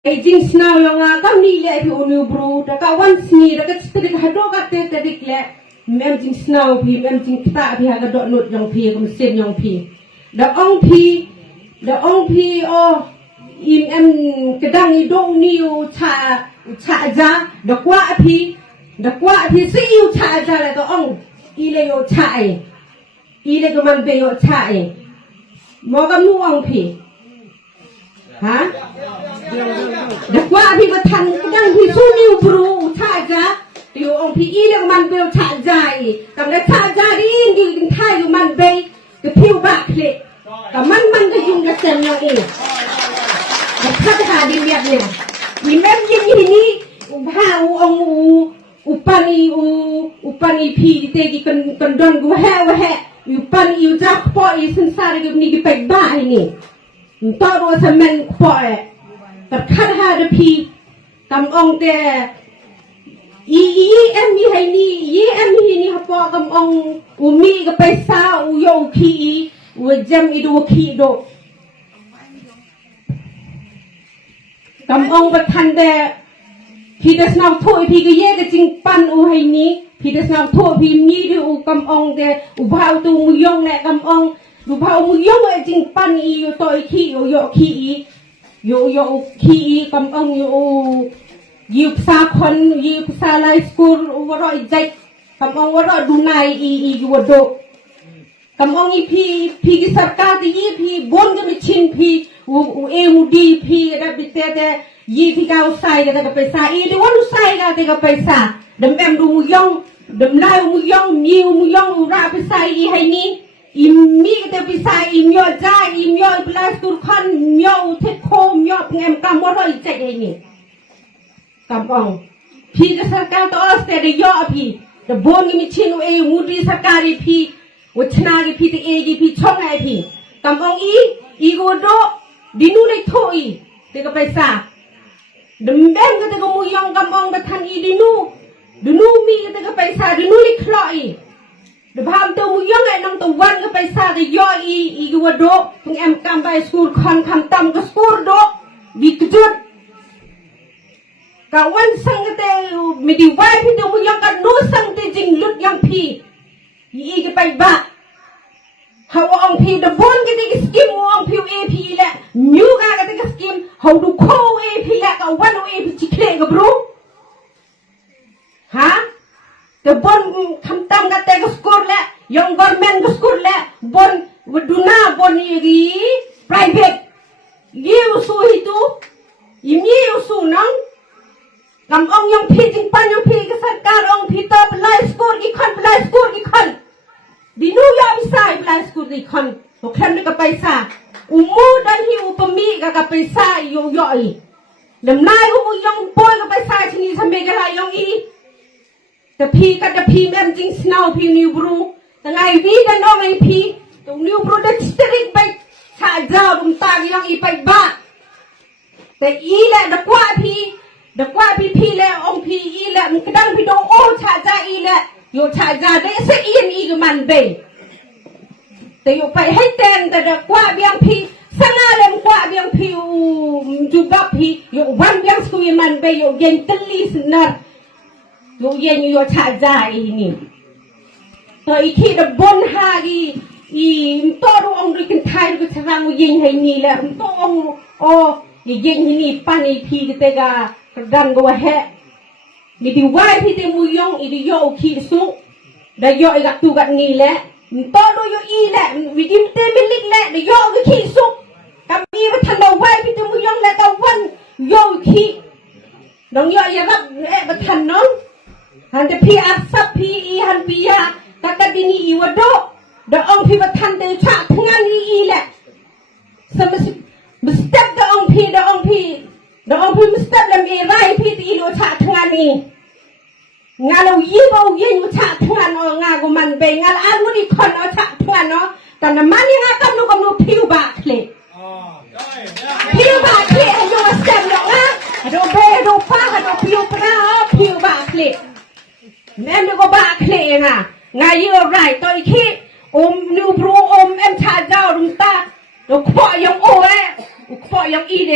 Aging snow yung agam nila pi unu bro daga wan sni daga trik hado ka te trik le mem jing snow pi mem jing kita pi haga dot not yang pi kum sen yang pi da ong pi o im em kedang i dong ni u cha ja da kwa pi si u cha ja le to ong i le yo cha i le ko man be yo cha mo gam nu ong pi ha dak wa pi ba thang dang pi su niu bru cha ja tiu ong pi i le man be cha ja kam le cha ja ri di ding thai yu man be ke piu ba kle ka man ka yung la sen yo dak cha ha di miat ne ni mem yin ni u ha u ong u pani pi te gi kan don gu ha wa ha u pani u ja po i sen sa ri ni gi pe ba ni to ro sa men po eกับคัดหาดพีกำองแต่อีเอ็มมีให้นี่อีเอ็มมีนี่ฮะปอกำองอุมีก็ไปซาอุโยคีอุจำอีดูคีโดกำองประทันแต่พี่จะสนาวโทษพี่ก็เย่ก็จริงปันอุให้นี้พี่จะสนาวโทษพี่มีดูอุกำองแต่อุพาวตูมุยงแหละกำองอุพาวมุยงจริงปันอีอยู่ต่อยคีอุโยคีโยคีกำองยูภาษาคนยูภาษาไลฟ์สคูลวรอยใจกำองวรอดูนายอีวดกำองอีพีกิสกาตีพีบนก็มีชินพีเอวูดีพีระบิเตเตยีพีกาวไซก็ได้กับไปซาอีเดวันไซก็ได้กับไปซาดมแอมดูมุยองดมไลมุยองมิวมุยองราไปซาอีให้นี้อิมมีก็จะไปใส่อิมยอดจ้าอิมยอดปลาสกุลคันยอดเทคโคมยอดเงินกำว่าเราใจเองนี่กำองพี่จะสักการตัวออสเตรเลียอพี่แต่บนก็มีชินเอมูดีสักการีพี่วัชนากีพี่ตัวเอกีพี่ช่องไอพี่กำองอีกูโดดินูในโถอีเด็กก็ไปซาดมแบงก็เด็กก็มุยองกำองแต่ทันอีดินูมีก็เด็กก็ไปซาดินูในคลออีเดี๋ยวพามตัวมุยองไอ้น้องตัววันก็ไปซาแต่ย่ออีกว่าโดถึงแอมกำไปสกูลคอนคำต่ำก็สกูลโดวิกจุดกับวันสังก็แต่ไม่ได้ไหวพี่ตัวมุยองกันนู้สังแต่จริงลุดยังพี่อีก็ไปบ้าเขาองพี่เดี๋ยวบนก็ได้สกิมองพี่เอพีแหละมิวก็ได้สกิมเขาดูโคเอพีแหละกับวันเอพีจิเคลกับรู้ฮะแต่บนคำตามกันแต่ก็สกุลแหละยองกอร์เมนก็สกุลแหละบนวัดดูน่าบนยีprivate ยี่อุสูฮิตุยิมยี่อุสูน้องกำองยองพีจิงปันยองพีก็สักการองพีต่อปลายสกุลอีกคนปลายสกุลอีกคนดินูยาวิสัยปลายสกุลอีกคนโอเคนี่ก็ไปซาอุมูดันฮิอุปมีก็ไปซาโยโย่อีลำนายอุมูยองปอยก็ไปซาชนีทำเมกะลายองอีแต่พี่ก็จะพี่แม่จริงสนาวพี่นิวบรูแต่ไงพี่กันน้องไอพี่ตรงนิวบรูได้สตริกไปชาเจ้าบุญตายังอีไปบ้าแต่อีแหละดักว่าพี่แหละองพี่อีแหละมันกระดังพี่ดงโอชาเจ้าอีแหละโยชาเจ้าได้เสียอีนอีกมันเบยแต่โยไปให้เต้นแต่ดักว่าเบียงพี่สง่าเลยมันกว่าเบียงพี่จูบับพี่โยวันเบียงสกุยมันเบยโยเย็นตลีสนาโยเย็นโยชาใจนี่ตัวอีที่ดับบนหาอีตัวรู้องค์ดูกันไทยดูชะรังยิงให้นี่แหละตัวองค์โอ้ยิงให้นี่ปันอีพีก็เตกากระดันก็ว่าแฮนี่ที่ว่าที่เตมุยองอีที่โยขี้สุได้โยอีกักตูกักนี่แหละตัวรู้โยอีแหละวิธีเตมิลิกแหละได้โยก็ขี้สุกับอีว่าทันเราว่าที่เตมุยองแหละกับวันโยขี้น้องโยอย่ารับบัทันน้องฮันจะพี่อัดซับพี่อีฮันพี่ยาตะกันดินีอีวดโดเดอองพี่บัทันเตชะทั้งนั้นอีแหละสมัยมิสเต็ปเดอองพี่มิสเต็ปแล้วมีไรพี่ตีโลชะทั้งนั้นอีงานเรายี่บ่ยิงชะทั้งนั้นงานกูมันเบงานอันนู้นอีกคนเอาชะทั้งนั้นเนาะแต่น้ำมันยังกำนูผิวบาคเลยผิวบาคเลยอายุสเต็ปเนาะดูเบดูฟ้าดูผิวปลาผิวบาคเลยแม่ดูก็บาคเลยนะไงยี่อะไรตัวอีกที่นิวบรูเอ็มชาเจ้าดุมตาดูขวายังโอ้ยขวายังอีเด